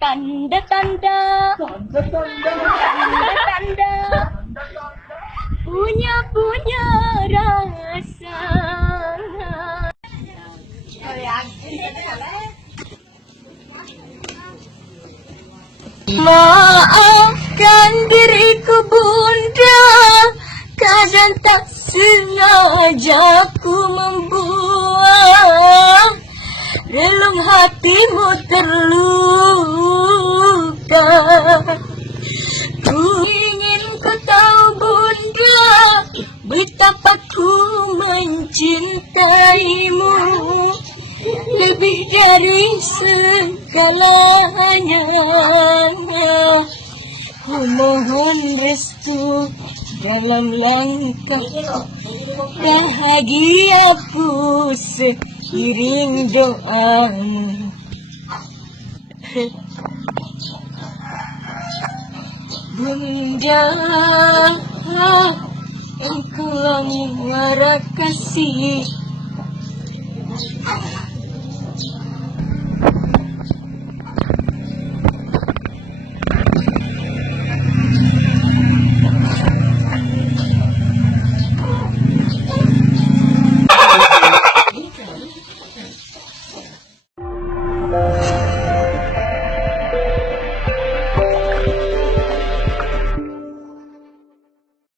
Tanda-tanda punya rasa. Maafkan diriku bunda, kadang tak sengaja ku membuang relung hatimu terluka. Ku ingin kau tahu bunda, betapa ku mencintaimu lebih dari segalanya. Ku mohon restu dalam langkah bahagiaku seiring doamu. Bunda, engkau muara kasih